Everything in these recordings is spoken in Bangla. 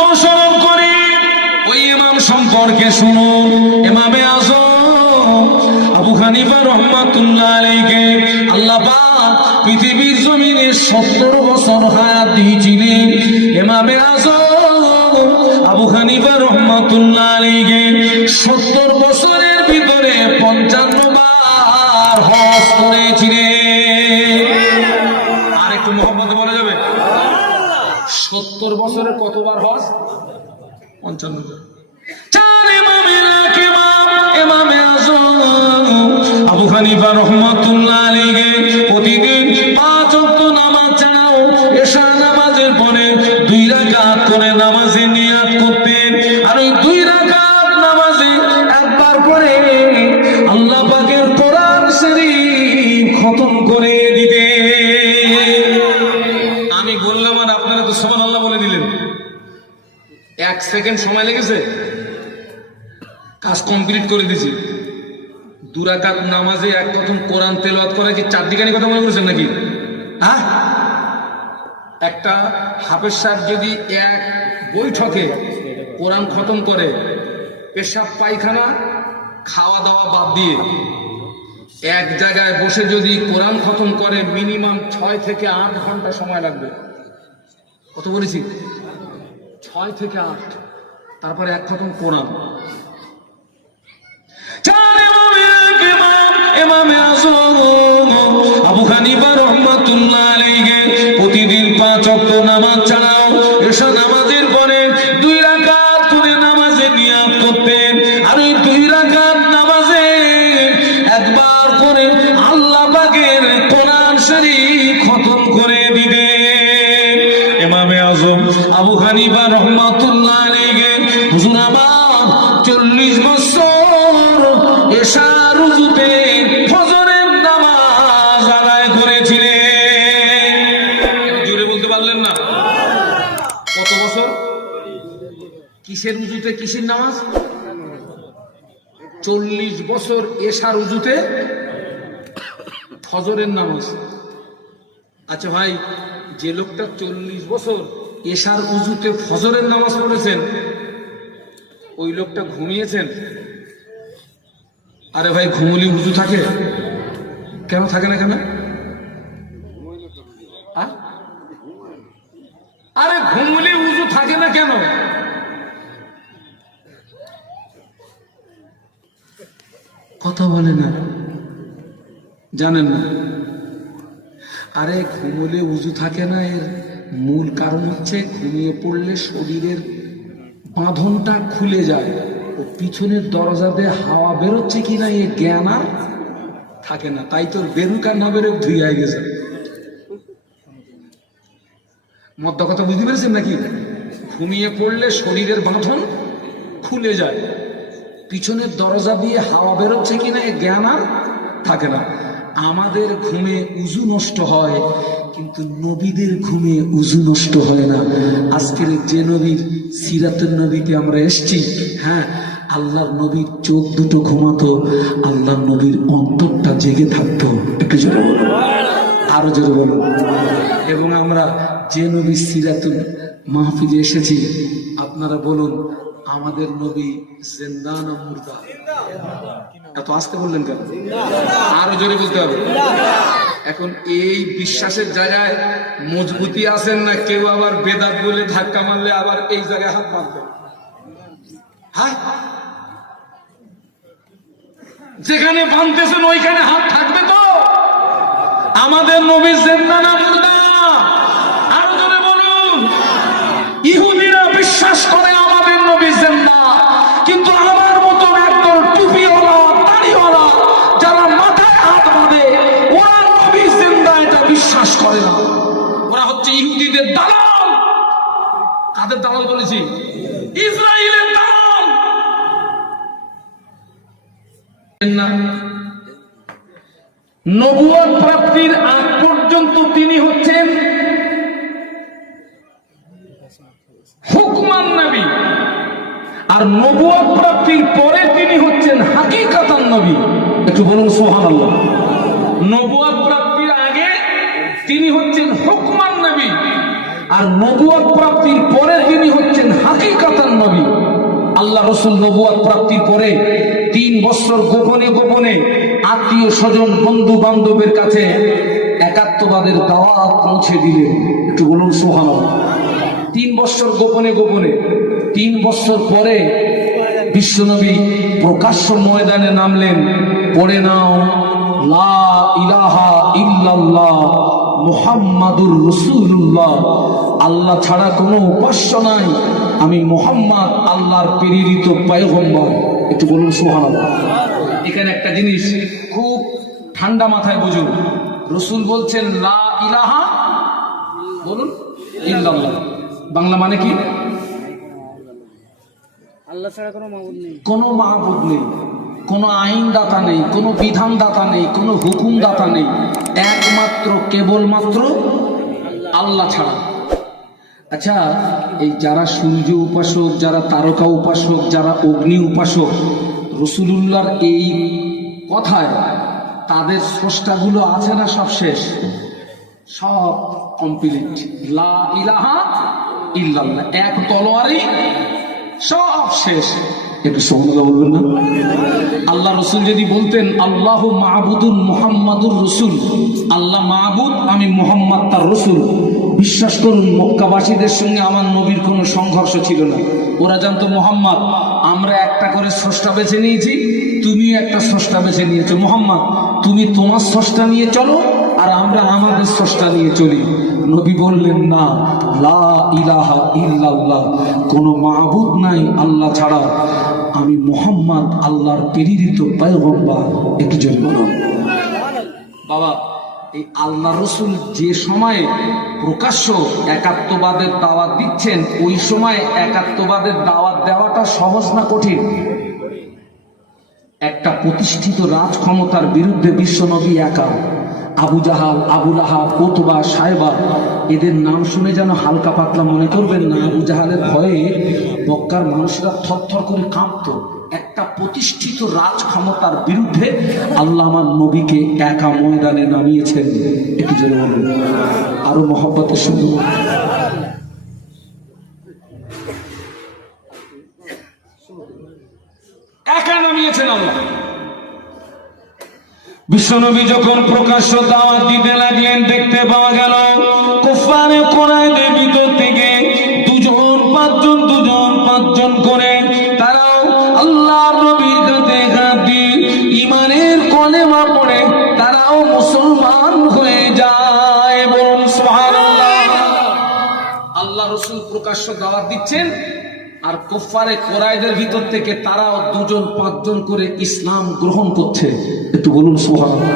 অনুসরণ করি। ওই ইমাম সম্পর্কে শুনুন, ইমামে আযম আবু হানিফা রাহমাতুল্লাহ আলাইহি আল্লাহ পাক পৃথিবীর জমিনে 70 বছর হায়াত দিয়েছিলেন। ইমামে আযম আবু হানিফা রাহমাতুল্লাহ আলাইহি 70 বছরের ভিতরে 55 বার হজ করেছিলেন। আর একটু মোহাম্মদ বলা যাবে? 70 বছরে কতবার হজ? 55 বার। চার ইমামের এক ইমাম ইমামে আযম আবু হানিফা রাহমাতুল্লাহ আলাইহি প্রতিদিন 5 ওয়াক্ত নামাজ ছাড়াও এশা নামাজের পরে 2 রাকাত করে নামাজে নিয়াত করতেন। আর ওই 2 রাকাত নামাজে একবার করে আল্লাহ পাকের কোরআন শরীফ খতম করে দিতেন। আমি বললাম আর আপনারা তো সুবহানাল্লাহ বলে দিলেন। 1 সেকেন্ড সময় লেগেছে, কাজ কমপ্লিট করে দিয়েছি। 2 রাকাত নামাজে এক কথম কোরআন তেলাওয়াত করা কি চারদিকানি কথা মনে করছেন নাকি? হ্যাঁ, একটা হাফেজ সাহেব যদি এক বৈঠকে কোরআন খতম করে, পেশাব পায়খানা খাওয়া দাওয়া বাদ দিয়ে এক জায়গায় বসে যদি কোরআন খতম করে, মিনিমাম 6 থেকে 8 ঘন্টা সময় লাগবে। কত বলেছি? 6 থেকে 8। তারপরে এক খতম কোরআন। ইমামে আযম আবু হানিফা রাহমাতুল্লাহ আলাইহি প্রতিদিন 5 ওয়াক্ত নামাজ ছাড়াও এশা নামাজের পরে 2 রাকাত করে নামাজে নিয়াত করতেন। আর ওই 2 রাকাত নামাজে একবার করে আল্লাহ পাকের কোরআন শরীফ খতম করে দিতেন। ইমামে আযম আবু হানিফা রাহমাতুল্লাহ আলাইহি হুজুর আমার 40 বছর এশা রুজুতে ফজরের নামাজ আদায় করেছিলেন। জোরে বলতে পারলেন না? কত বছর? কিসের রুজুতে কিসের নামাজ? 40 বছর এশা রুজুতে ফজরের নামাজ। আচ্ছা ভাই, যে লোকটা 40 বছর এশার উজুতে ফজরের নামাজ পড়েছেন, ওই লোকটা ঘুমিয়েছেন? আরে ভাই, ঘুমলি উজু থাকে? কেন থাকে না? কেন? আরে ঘুমলি উজু থাকে না কেন? কথা বলে না, জানেন না? আরে ঘুমলে উজু থাকে না, এর মূল কারণ হচ্ছে ঘুমিয়ে পড়লে শরীরের বাঁধনটা খুলে যায়, ও পিছনের দরজা দিয়ে হাওয়া বেরোচ্ছে কিনা এ জ্ঞান আর থাকে না। তাই তোর বেরুকা না বেরো ধুইয়া গেছে। মদ্দা কথা বুঝতে পেরেছেন নাকি? ঘুমিয়ে পড়লে শরীরের বাঁধন খুলে যায়, পিছনের দরজা দিয়ে হাওয়া বেরোচ্ছে কিনা এ জ্ঞান আর থাকে না। আমাদের ঘুমে উজু নষ্ট হয়, কিন্তু নবীদের ঘুমে উজু নষ্ট হয় না। আজকের যে নবীর সিরাতের নবীতে আমরা এসছি, হ্যাঁ, আল্লাহর নবীর চোখ দুটো ঘুমাতো, আল্লাহর নবীর অন্তরটা জেগে থাকতো। একটু জোরে বলুন, আরো জোরে বলুন। এবং আমরা যে নবীর সিরাতুল মাহফিলে এসেছি, আপনারা বলুন আমাদের নবী জিন্দা না মুর্দা? এত আসতে বললেন কেন? আরো জোরে বলতে হবে। এখন এই বিশ্বাসের জায়গায় মজবুতি আছেন না? কেউ আবার বেদাত বলে ধাক্কা মারলে আবার এই জায়গায় হাত বাঁধবে। হ্যাঁ, যেখানে বাঁধতেছেন ওইখানে হাত থাকবে তো? আমাদের নবী জিন্দা না মুর্দা? আরো জোরে বলুন। ইহুদিরা বিশ্বাস করে আমাদের নবী জিন্দা, কিন্তু আমার মতো একদল টুপিওয়ালা দাড়িওয়ালা যারা মাথায় হাত বাঁধে, ওরা নবী জিন্দা এটা বিশ্বাস করে না। ওরা হচ্ছে ইহুদিদের দালাল। কাদের দালাল বলেছি? ইসরায়েলের দালাল। নবুয়ত প্রাপ্তির আগ পর্যন্ত তিনি হচ্ছেন হুকমান নবী, আর নবুয়ত প্রাপ্তির পরে তিনি হচ্ছেন হাকিকাতান নবী। একটু বলুন সুবহানাল্লাহ। নবুয়ত প্রাপ্তির আগে তিনি হচ্ছেন হুকমান নবী, আর নবুয়ত প্রাপ্তির পরে তিনি হচ্ছেন আল্লাহ রসুল নবুয়ত প্রাপ্তির পরে 3 বছর গোপনে গোপনে আত্মীয় স্বজন বন্ধু বান্ধবের কাছে একাত্মবাদের দাওয়াত পৌঁছে দিলেন। একটু বলুন সুবহানাল্লাহ। 3 বছর গোপনে গোপনে। 3 বছর পরে বিশ্বনবী প্রকাশ্য ময়দানে নামলেন। পড়ে নাও লা ইলাহা ইল্লাল্লাহ মুহাম্মাদুর রাসূলুল্লাহ, আল্লাহ ছাড়া কোনো উপাস্য নাই, আমি মুহাম্মদ আল্লাহর প্রেরিত পয়গম্বর। একটু বলুন সুবহানাল্লাহ। এখানে একটা জিনিস খুব ঠান্ডা মাথায় বুঝুন। রসুল বলছেন লা ইলাহা, বলুন ইল্লাল্লাহ, বাংলা মানে কি? আল্লাহ ছাড়া কোনো মাবুদ নেই, কোনো মাহবুদ নেই, কোনো আইনদাতা নেই, কোনো বিধানদাতা নেই, কোনো হুকুমদাতা নেই, একমাত্র কেবলমাত্র আল্লাহ ছাড়া। আচ্ছা, এই যারা সূর্য উপাসক, যারা তারকা উপাসক, যারা অগ্নি উপাসক, রসুলুল্লাহর এই কথায় তাদের স্রষ্টাগুলো আছে না সব শেষ? সব কমপ্লিট। লা ইলাহা ইল্লাল্লাহ, এক তলোয়ারই সব শেষ। একটু সুবহানাল্লাহ বলবেন না? আল্লাহ রসুল যদি বলতেন আল্লাহ মাহবুদুল মুহাম্মাদুর রসুল, আল্লাহ মাহবুদ, আমি মুহাম্মদ তার রসুল, বিশ্বাস করুন মক্কাবাসীদের সঙ্গে আমার নবীর কোনো সংঘর্ষ ছিল না। ওরা জানতো মুহাম্মদ আমরা একটা করে স্রষ্টা বেছে নিয়েছি, তুমি একটা স্রষ্টা বেছে নিয়েছো, মুহাম্মদ তুমি তোমার স্রষ্টা নিয়ে চলো আর আমরা আমাদের স্রষ্টা নিয়ে চলি। নবী বললেন না, লা ইলাহা ইল্লাল্লাহ, কোনো মাবুদ নাই আল্লাহ ছাড়া, আমি মুহাম্মদ আল্লাহর প্রেরিত পয়গম্বর। একটু জোরে বলুন। বাবা, এই আল্লাহ রসুল যে সময়ে প্রকাশ্য একাত্মবাদের দাওয়াত দিচ্ছেন, ওই সময় একাত্মবাদের দাওয়াত দেওয়াটা সহজ না কঠিন? একটা প্রতিষ্ঠিত রাজ ক্ষমতার বিরুদ্ধে বিশ্বনবী একা। আবু জাহাল, আবুল আহাব, উতবা, সায়বা, এদের নাম শুনে যেন হালকা পাতলা মনে করবেন না। আবু জাহালের ভয়ে মক্কার মানুষরা থরথর করে কাঁপত। একটা প্রতিষ্ঠিত রাজ ক্ষমতার বিরুদ্ধে আল্লাহ আমার নবীকে একা ময়দানে নামিয়েছেন। একটু জেনে বলুন, আরো মহব্বতের সঙ্গে একা নামিয়েছেন আল্লাহ। বিশ্বনবী যখন প্রকাশ্য দাওয়াত দিতে লাগলেন, দেখতে পাওয়া গেল কুফারে কুরাইশের ভিতর থেকে 2-5 করে তারাও আল্লাহর নবীর কাছে হাত দিয়ে ঈমানের কলেমা পড়ে তারাও মুসলমান হয়ে যায়। বলুন সুবহানাল্লাহ। আল্লাহ রাসূল প্রকাশ্য দাওয়াত দিচ্ছেন আর কুফারে কুরাইশের ভিতর থেকে তারাও 2-5 করে ইসলাম গ্রহণ করছে। একটু বলুন সুবহানাল্লাহ।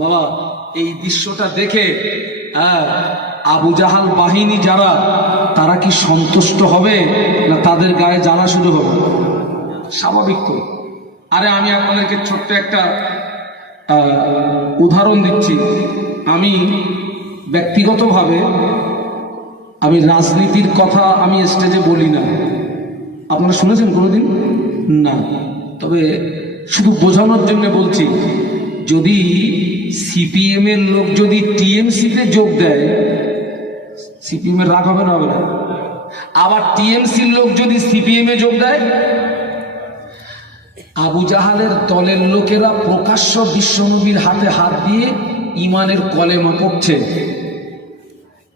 বাবা, এই দৃশ্যটা দেখে আবু জাহাল বাহিনী যারা, তারা কি সন্তুষ্ট হবে না তাদের গায়ে জ্বালা শুরু হবে? স্বাভাবিক তো। আরে আমি আপনাদেরকে ছোট্ট একটা উদাহরণ দিচ্ছি। আমি ব্যক্তিগতভাবে আমি রাজনীতির কথা আমি স্টেজে বলি না। আপনারা শুনেছেন কোনোদিন? না। তবে শুধু বোঝানোর জন্য বলছি, যদি সিপিএম এর লোক যদি টিএমসিতে যোগ দেয়, সিপিএম এর রাগ হবে না? হবে না? আবার টিএমসির লোক যদি সিপিএম এ যোগ দেয়, আবু জাহালের দলের লোকেরা প্রকাশ্য বিশ্বনবীর হাতে হাত দিয়ে ঈমানের কলেমা পড়ছে।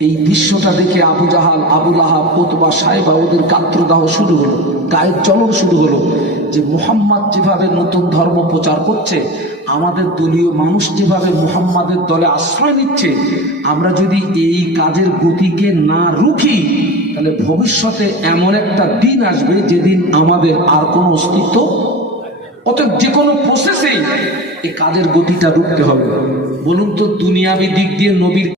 এই দৃশ্যটা দেখে আবু জাহাল, আবুল আহাব, উতবা, সায়বা, ওদের গাত্রদাহ শুরু হলো, গায়ের জ্বলন শুরু হলো যে মুহাম্মদ যেভাবে নতুন ধর্ম প্রচার করছে, আমাদের দলীয় মানুষ যেভাবে মুহাম্মাদের দলে আশ্রয় নিচ্ছে, আমরা যদি এই কাজের গতিকে না রুখি তাহলে ভবিষ্যতে এমন একটা দিন আসবে যেদিন আমাদের আর কোনো অস্তিত্ব, অতএব যে কোনো প্রসেসেই এই কাজের গতিটা রুখতে হবে। বলুন তো, দুনিয়াবী দিক দিয়ে নবীর